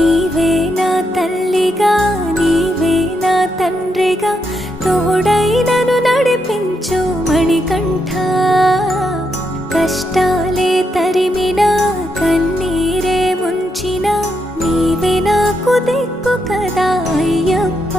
నీవే నా తల్లిగా నీవే నా తండ్రిగా తోడై నన్ను నడిపించు మణికంఠ. కష్టాలే తరిమినా కన్నీరే ముంచిన నీవే నాకు దిక్కు కదా అయ్యప్ప.